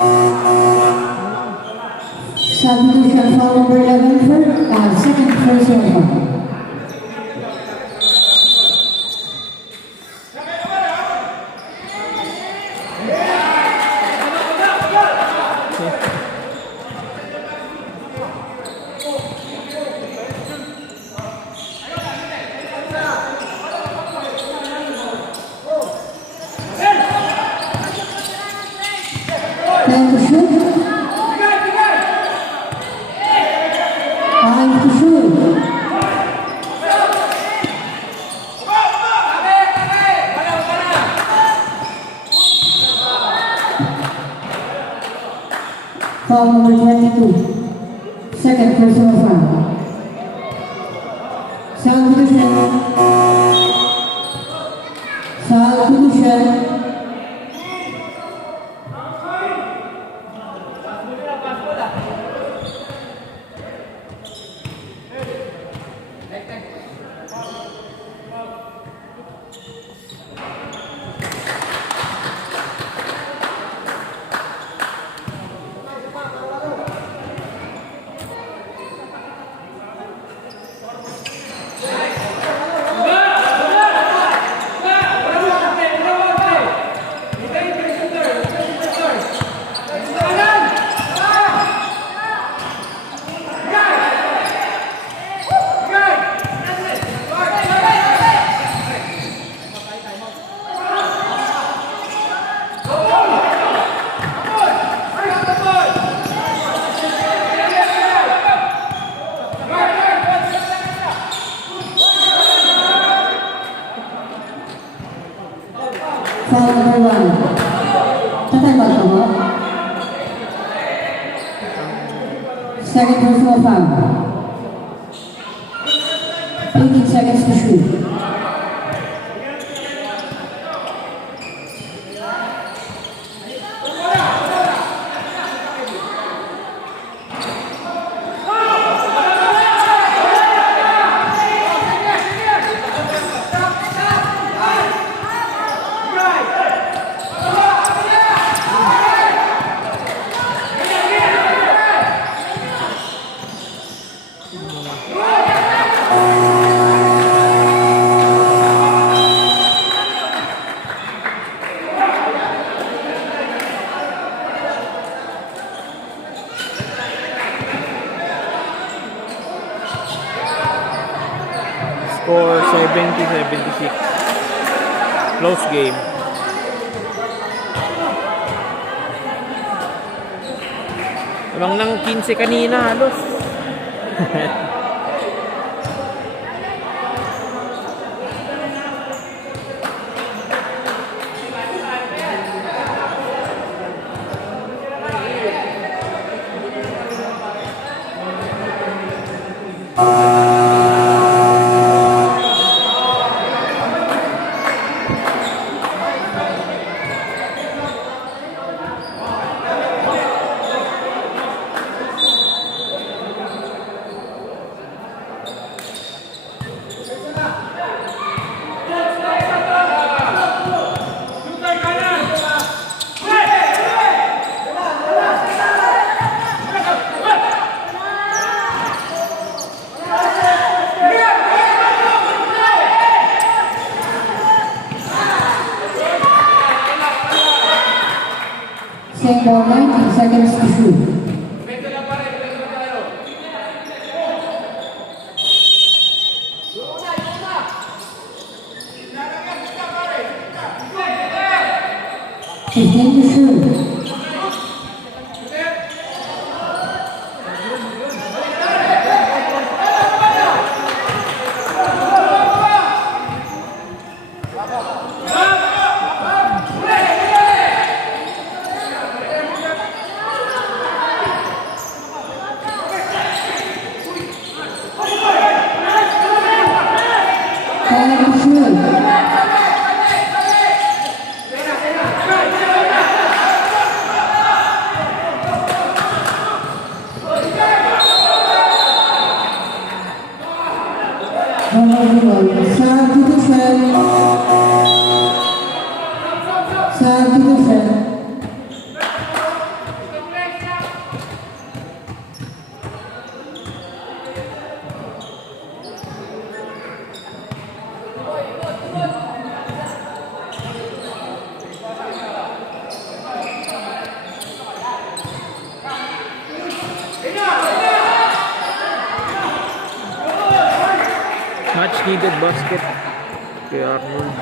Substitution foul number 11 for second personal foul. Time to shoot. Time to shoot. Foul number 22. Second personal foul. Substitution. Substitution. Foul number 1. Tatay ba ito mo? Second personal foul. 18 seconds to shoot. Score 70-76. Close game. Lamang ng 15 kanina halos. Same ball, 19 seconds to shoot. Fifteen to shoot. Time to shoot. needed basket. Kaya Arnold.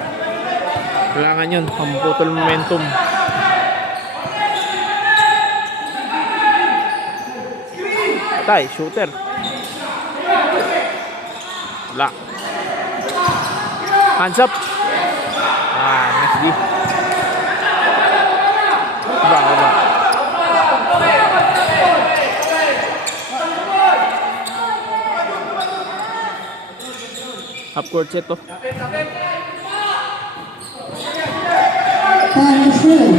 Kailangan yun. Pamputol momentum. Patay. Shooter. Wala. Hands up. Nice D. Ba. Half court set to. Time to shoot.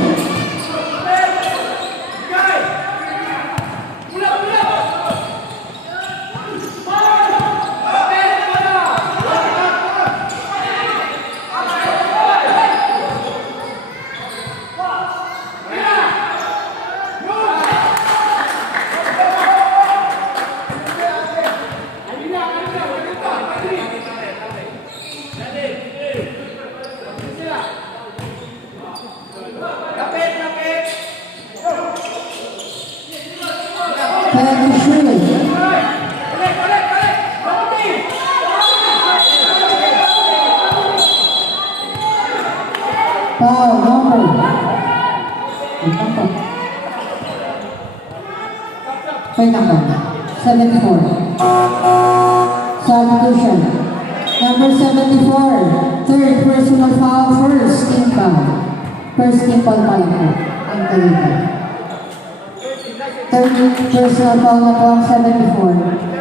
Time to shoot. Foul number. Play number 74. Substitution. Number 74. Third personal foul. First team foul. First team foul pala po. Ang talita. Third personal foul na po ang 74.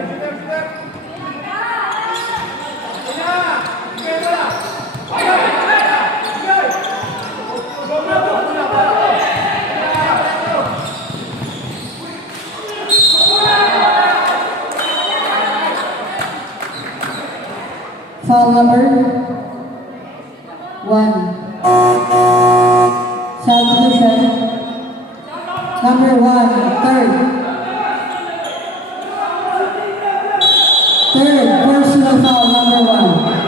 Foul number 1. Substitution. Number 1, third. Third personal foul, number 1.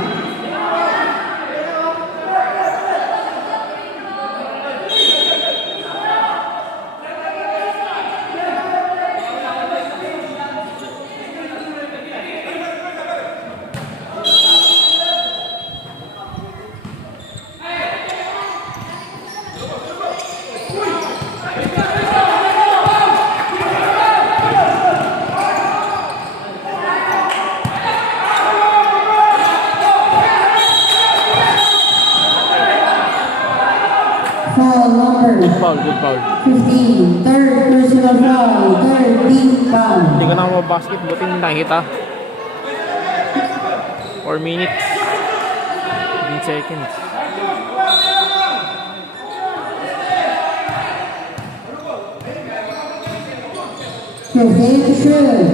Foul number Good foul. 15. Third personal foul. Third team foul. Hindi ka na mabasket. Buti hindi nakikita. 4 minutes. 15 seconds. Fifteen to shoot.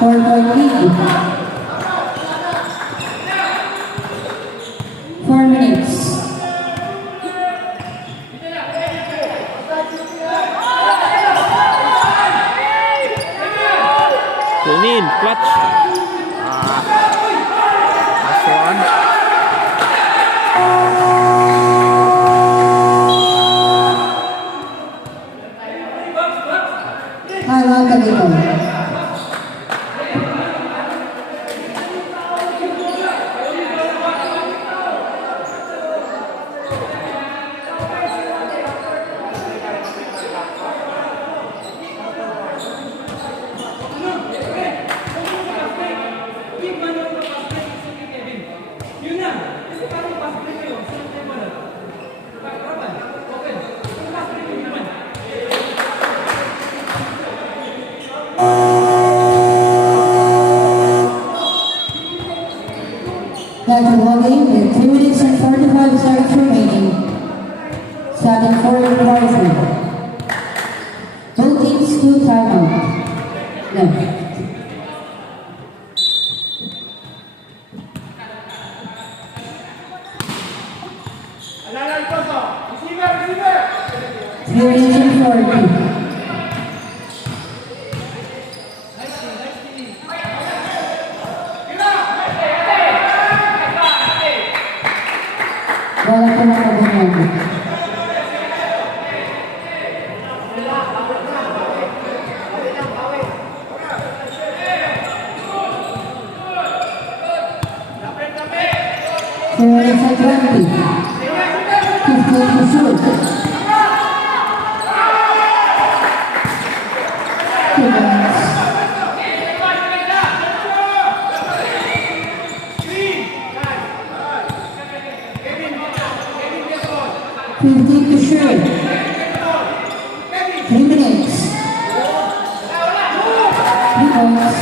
4-point lead. 4 minutes. Kunin. Clutch. Last one. Timeout dito. After logging with 3 minutes and 45 seconds remaining. Starting fourth quarter. Both teams 2 timeout left. Variation 40. Bola ko na kabunyan. minutes at 20. 15 to shoot. 2 minutes. Fifteen to shoot. 3 minutes. 3 points.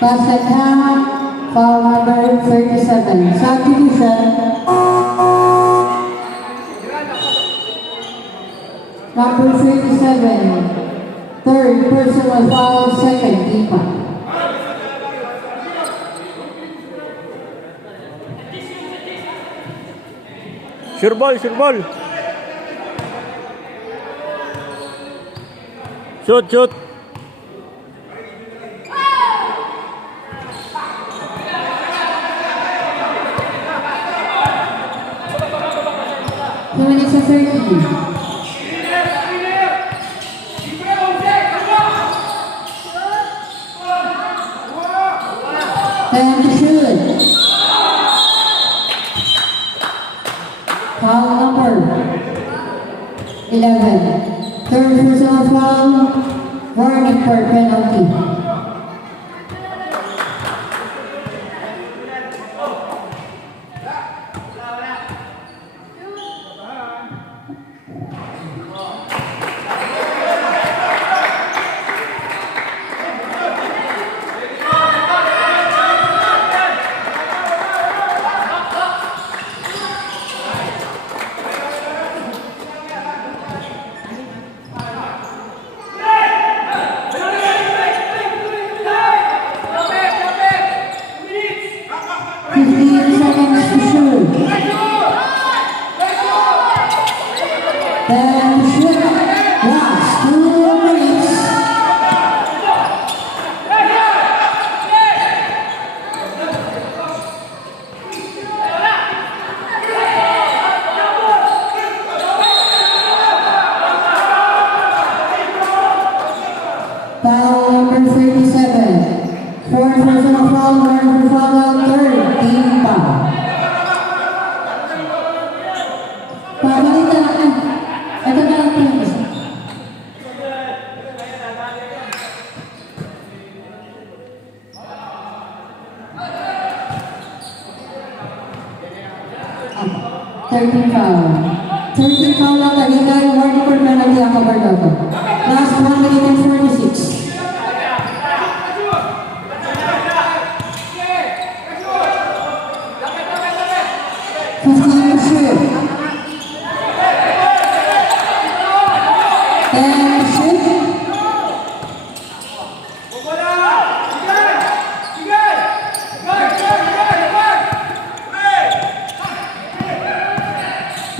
Basket half, foul number 37. Substitution. Number 37. Third personal foul, second team foul. Sure ball, sure ball. Shoot, shoot. Two minutes and 30. Time to shoot. Foul number 11. Third personal foul. Warning for penalty. Foul number 37. Fourth personal foul, number foul, third team foul. Pagalitan na. Ito na lang po yung isa. Thirteen foul. 13 foul lang pagalitan, warning for penalty ang Kabardato. Last 1 minute and 46.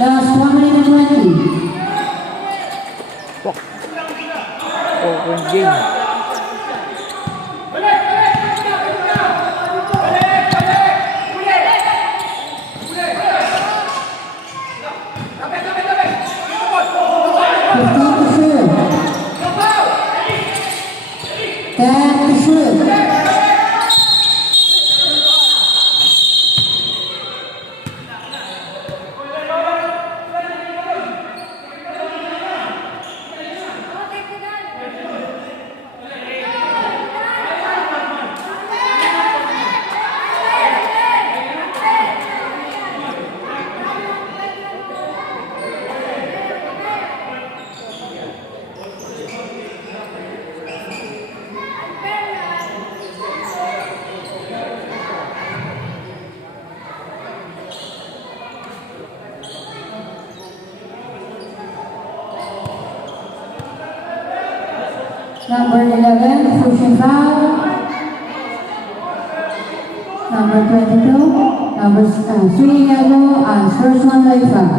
Last 1 minute and 20. Open game. Number 11, pushing foul. Number 22, number 3 yellow, first one like foul.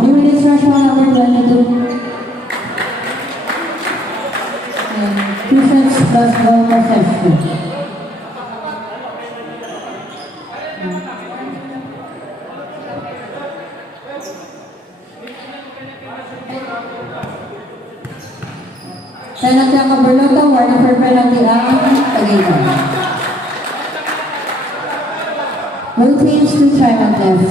3 minutes rush foul, number 22. substitutions plus ball possession. Penalty ang Kabarlota, warning for penalty ang Tagaytay. Both teams to time out left.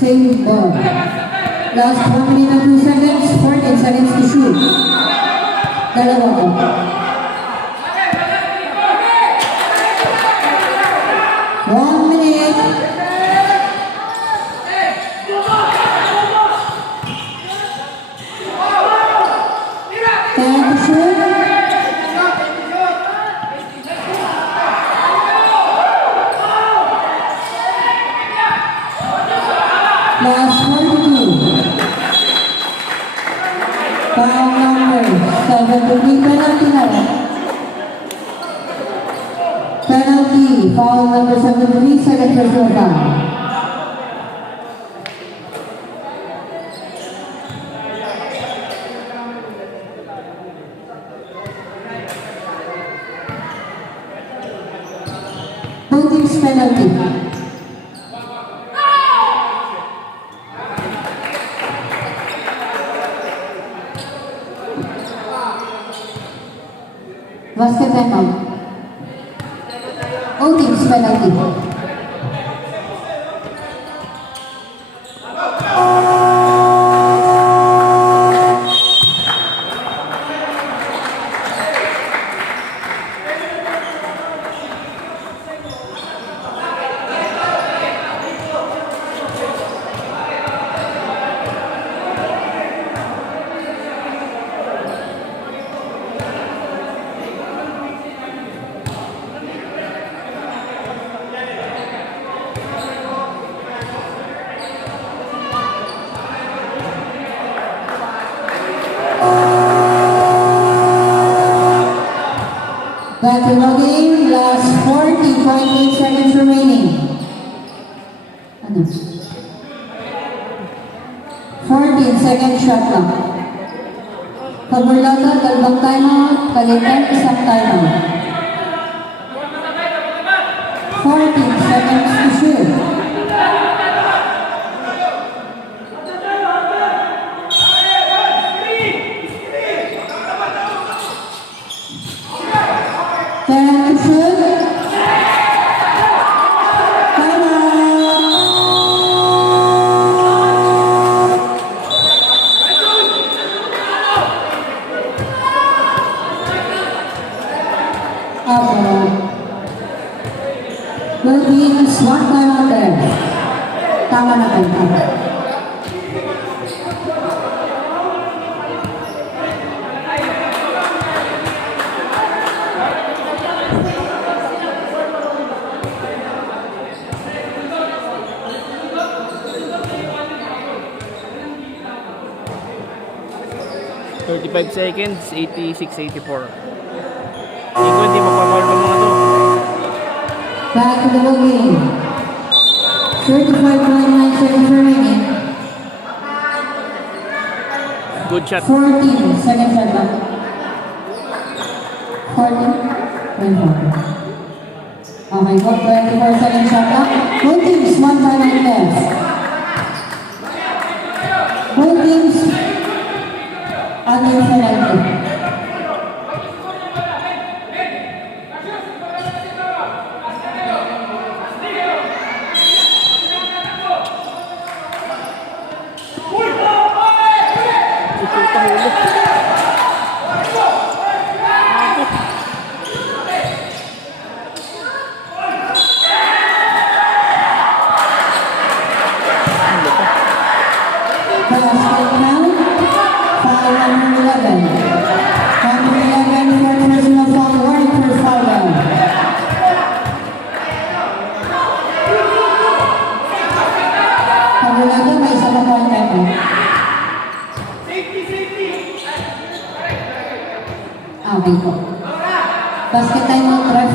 Save ball. Last 1 minute and 2 seconds, 14 seconds to shoot. Dalawa ko. One minute. Ten to shoot. Last 42. Foul number 73. Penalty na. Penalty. Foul number 73. Second personal foul. Both teams penalty. Basket time out. All teams penalty. Back to the game, last 40.8 seconds remaining. Ano? 14 second shot lang. Kabarlota, dalawang timeout. Tagaytay, isang timeout. 14 seconds to shoot. Ten to shoot. Both teams, one time out there. Tama na kayo. $35 seconds, 86-84. Ikaw hindi magpapawal pa mga to. Back to the ball game. 35.9 seconds remaining. Good shot. 14 second shot back. 14. 24. Okay, 24 second shot back. Both teams, one time out left. Both teams under penalty. Basket count, foul number 11. Number 11 for personal foul, warning for foul. Kabarlota, may isa pa foul time. Okay po. Basket time out, ref.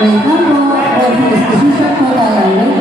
Wait lang po. Referee's decision po tayo. Wait